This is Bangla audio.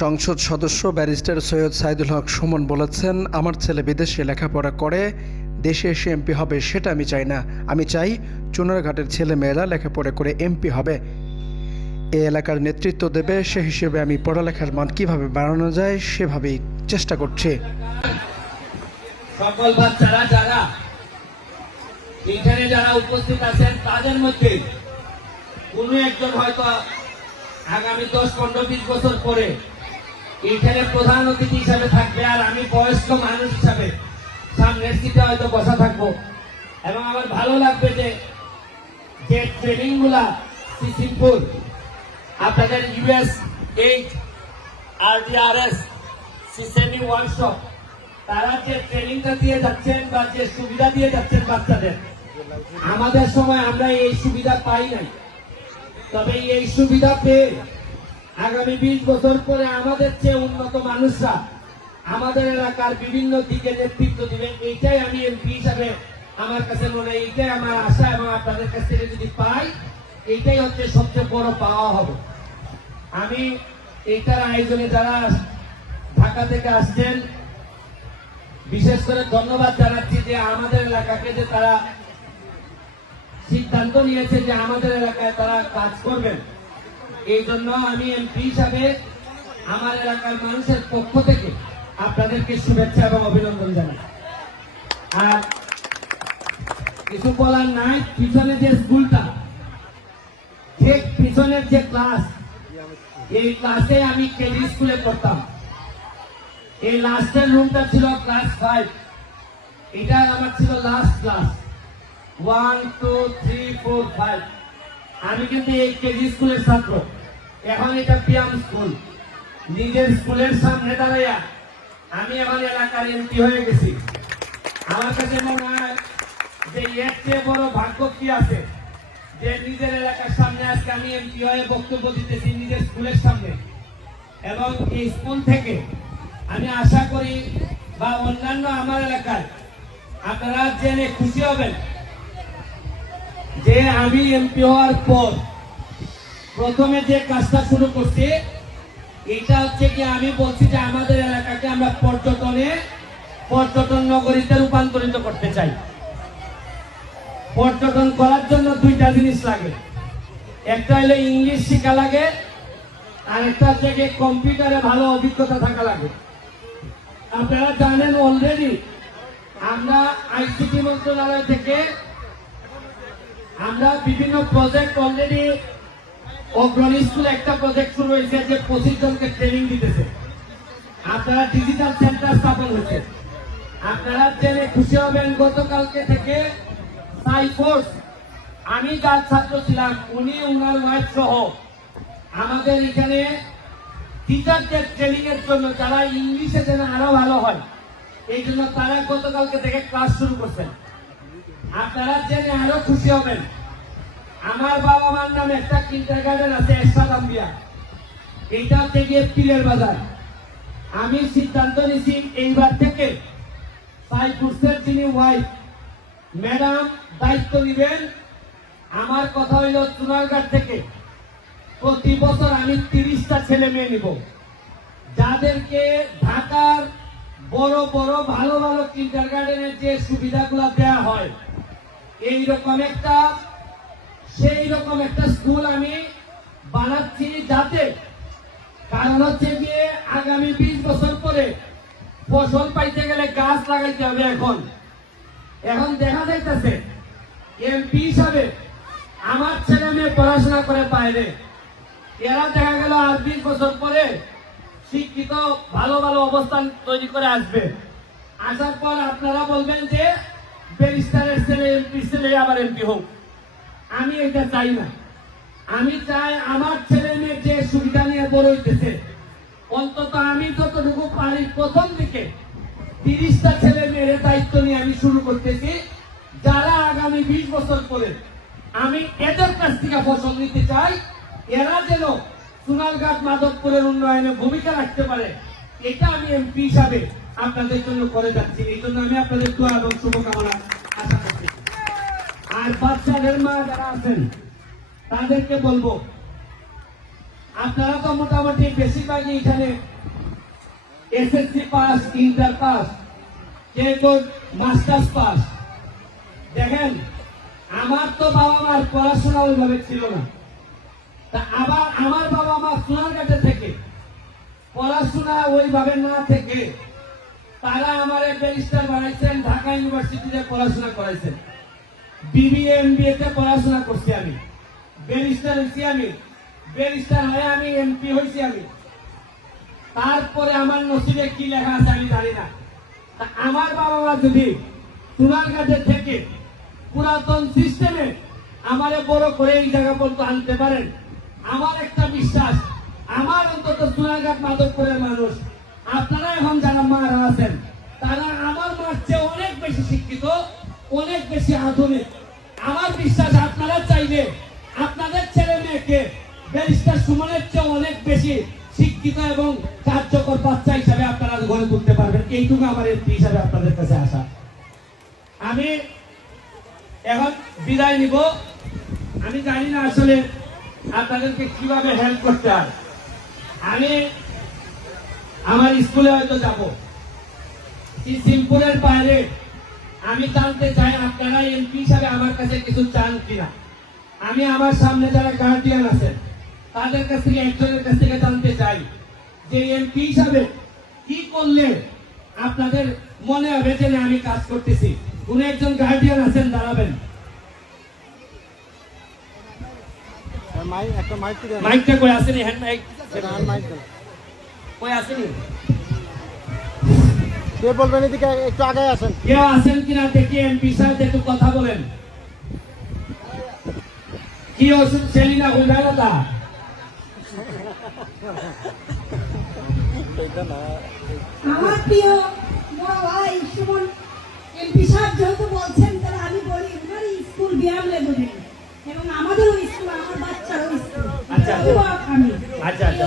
সংসদ সদস্য ব্যারিস্টার সৈয়দ সাইদুল হক সুমন বলেছেন, আমার ছেলে বিদেশে লেখাপড়া করে, দেশে এসে এমপি হবে সেটা আমি চাই না। আমি চাই চুনারঘাটের ছেলে মেয়েরা লেখাপড়া করে এমপি হবে। এ এলাকার নেতৃত্ব দেবে, সে হিসেবে আমি পড়ালেখার মান কীভাবে বাড়ানো যায় সেভাবেই চেষ্টা করছি। সকল বাচ্চারা যারা এখানে যারা উপস্থিত আছেন, তাদের মধ্যে কোন একজন হয়তো আগামী দশ, পনেরো, বিশ বছর পরে এখানে প্রধান অতিথি হিসাবে থাকবে আর আমি বয়স্ক মানুষ হিসাবে সামনের সিটে হয়তো বসা থাকব। এবং আমার ভালো লাগবে যে যে ট্রেনিংগুলা সিম্পল আপনাদের USAID RDRS sesame workshop, তারা যে ট্রেনিংটা দিয়ে যাচ্ছেন বা যে সুবিধা দিয়ে যাচ্ছেন বাচ্চাদের, আমাদের সময় আমরা এই সুবিধা পাই নাই। তবে এই সুবিধা পেয়ে আগামী বিশ বছর পরে আমাদের চেয়ে উন্নত মানুষরা আমাদের এলাকার বিভিন্ন দিকে নেতৃত্ব দিবে, এইটাই আমি এমপি হিসাবে আমার কাছে মনে হয়, এইটাই আমার আশা এবং আপনাদের কাছ থেকে যদি পাই, এইটাই হচ্ছে সবচেয়ে বড় পাওয়া হবে। আমি এইটার আয়োজনে যারা ঢাকা থেকে আসছেন, বিশেষ করে ধন্যবাদ জানাচ্ছি যে আমাদের এলাকাকে যে তারা সিদ্ধান্ত নিয়েছে যে আমাদের এলাকায় তারা কাজ করবেন। এই জন্য আমি এমপি হিসাবে আমার এলাকার মানুষের পক্ষ থেকে আপনাদেরকে শুভেচ্ছা এবং অভিনন্দন জানাই। আর কিছু বলার নাই, পিছনে যে স্কুলটা, ঠিক পিছনের যে ক্লাস এই ক্লাসে আমি কেজি স্কুলে পড়তাম। এই লাস্টের রুমটা ছিল ক্লাস ফাইভ এটা আমার ছিল last class one two three four five আমি কিন্তু এই কেজি স্কুলের ছাত্র। এখন এটা পিয়াম স্কুল। নিজের স্কুলের সামনে দাঁড়াইয়া আমি আমার এলাকার এমপি হয়ে গেছি। আমার কাছে মনে হয় যে এর চেয়ে বড় ভাগ্য কি আছে? যে নিজের এলাকার সামনে আজকে আমি এমপি হয়ে বক্তব্য দিতেছি নিজের স্কুলের সামনে। এবং এই স্কুল থেকে আমি আশা করি বা অন্যান্য আমার এলাকায় আপনারা জেনে খুশি হবেন যে আমি এমপি হওয়ার পর প্রথমে যে কাজটা শুরু করছি, এটা হচ্ছে কি আমি বলছি যে আমাদের এলাকাকে আমরা পর্যটনে, পর্যটন নগরীতে রূপান্তরিত করতে চাই। পর্যটন করার জন্য দুইটা জিনিস লাগে। একটা হলো ইংলিশ শেখা লাগে, আর একটা হচ্ছে কি কম্পিউটারে ভালো অভিজ্ঞতা থাকা লাগে। আপনারা জানেন অলরেডি আমরা আইসিটি মন্ত্রণালয় থেকে আমরা বিভিন্ন প্রজেক্ট অলরেডি অগ্রণী স্কুলে একটা প্রজেক্ট শুরু হয়েছে যে পঁচিশ জনকে ট্রেনিং দিতেছে। আপনারা ডিজিটাল সেন্টার স্থাপন হয়েছে আপনারা জেনে খুশি হবেন, গতকালকে থেকে সাইফোর্স আমি যার ছাত্র ছিলাম, উনি উনার ওয়াইফ সহ। আমাদের এখানে টিচারদের ট্রেনিং এর জন্য যারা ইংলিশে যেন আরও ভালো হয়, এই জন্য তারা গতকালকে থেকে ক্লাস শুরু করছেন। আপনারা জেনে আরও খুশি হবেন। আমার বাবা মার নামে একটা কিন্টার গার্ডেন আছে এরশাদ আম্বিয়া এইটা গিয়ে পীরের বাজার। আমি সিদ্ধান্ত নিছি এইবার থেকে সাইফুসের যিনি ওয়াইফ ম্যাডাম দায়িত্ব নিবেন, আমার কথা হইল চুনারঘাট থেকে প্রতি বছর আমি তিরিশটা ছেলে মেয়ে নিব। যাদেরকে ঢাকার বড় বড় ভালো ভালো কিন্টার গার্ডেনের যে সুবিধাগুলো দেওয়া হয়, এইরকম একটা সেই রকম একটা স্কুল আমি বানাচ্ছি যাতে কারণ হচ্ছে গিয়ে আগামী বিশ বছর পরে ফসল পাইতে গেলে গাছ লাগাইতে হবে এখন। এখন দেখা যাইতেছে এমপি হিসাবে আমার ছেলে মেয়ে পড়াশোনা করে বাইরে। এরা দেখা গেল আর বিশ বছর পরে শিক্ষিত, ভালো ভালো অবস্থান তৈরি করে আসবে। আসার পর আপনারা বলবেন যে ব্যারিস্টারের ছেলে এমপি ছেলে, আবার এমপি হোক। আমি এটা চাই না। আমি চাই আমার ছেলে মেয়ে যে সুবিধা নিয়ে বড় হইতেছে, অন্তত আমি যতটুকু পারি প্রথম দিকে তিরিশটা ছেলে মেয়ের দায়িত্ব নিয়ে আমি শুরু করতেছি। যারা আগামী বিশ বছর পরে আমি এদের কাছ থেকে ফসল নিতে চাই, এরা যেন সোনারঘাট মাধবপুরের উন্নয়নে ভূমিকা রাখতে পারে, এটা আমি এমপি হিসাবে আপনাদের জন্য করে যাচ্ছি। এই জন্য আমি আপনাদের দোয়া এবং শুভকামনা আর বাচ্চাদের মা যারা আছেন, তাদেরকে বলব, আপনারা তো মোটামুটি বেশিরভাগই এখানে এসএসসি পাস ইন্টার পাস কেউ তো মাস্টার্স পাস দেখেন, আমার তো বাবা মার পড়াশোনা ওইভাবে ছিল না। তা আবার আমার বাবা মা সোনারঘাটে থেকে পড়াশোনা ওইভাবে না থেকে তারা আমার ব্যারিস্টার বানাইছেন, ঢাকা ইউনিভার্সিটিতে পড়াশোনা করাইছেন। বিবিএ এমবিএ তে পড়াশোনা করছি আমি। ব্যারিস্টার হয়েছি আমি। ব্যারিস্টার হয়ে আমি এমপি হয়েছি আমি। তারপরে আমার নসিবে কি লেখা আছে আমি জানি না। আমার বাবা মা যদি সোনারঘাটে থেকে পুরাতন সিস্টেমে আমারে বড় করে এই জায়গা পর্যন্ত আনতে পারেন, আমার একটা বিশ্বাস, আমার অন্তত সোনারঘাট মাধবপুরের মানুষ, আপনারা এখন যারা মারা আছেন, তারা আমার মার চেয়ে অনেক বেশি শিক্ষিত অনেক বেশি আধুনিক। আমার বিশ্বাস আপনারা চাইলে আপনাদের ছেলে মেয়েকে ব্যারিস্টার সুমনের চেয়ে অনেক বেশি শিক্ষিত এবং কার্যকর বাচ্চা হিসাবে আপনারা গড়ে তুলতে পারবেন। এইটুকু আমার এমপি হিসাবে আপনাদের কাছে আসা আমি এখন বিদায় নিব। আমি জানি না আসলে আপনাদেরকে কীভাবে হেল্প করতে হয়। আমি আমার স্কুলে হয়তো যাব। সিমপুরের বাইরে আমি জানতে চাই আপনারা এমপি হিসাবে আমার কাছে কিছু চান কিনা? আমি আমার সামনে যারা গার্ডিয়ান আছেন তাদের কাছ থেকে একজনের কাছ থেকে জানতে চাই যে এমপি হিসাবে কি করলে আপনাদের মনে হবে যে আমি কাজ করতেছি? কোন একজন গার্ডিয়ান আছেন দাঁড়াবেন। মাইক একটা মাইক দেন। মাইকটা কই আসেনি হ্যান্ড মাইক। দেন। কই আসেনি কে বলবেন এদিকে? একটু আগে আসেন। কেউ আছেন কিনা দেখি এমপি সাহেব একটু কথা বলেন। কি ওষুধ সেলিনা হইল আমার প্রিয় বড় ভাই সুমন এমপি সাহেব যেহেতু বলছেন তাহলে আমি বলি ওনারই স্কুল ব্যায়াম লেগুনে এবং আমাদেরও স্কুল আমার বাচ্চারও স্কুল। আমি। আচ্ছা, আচ্ছা।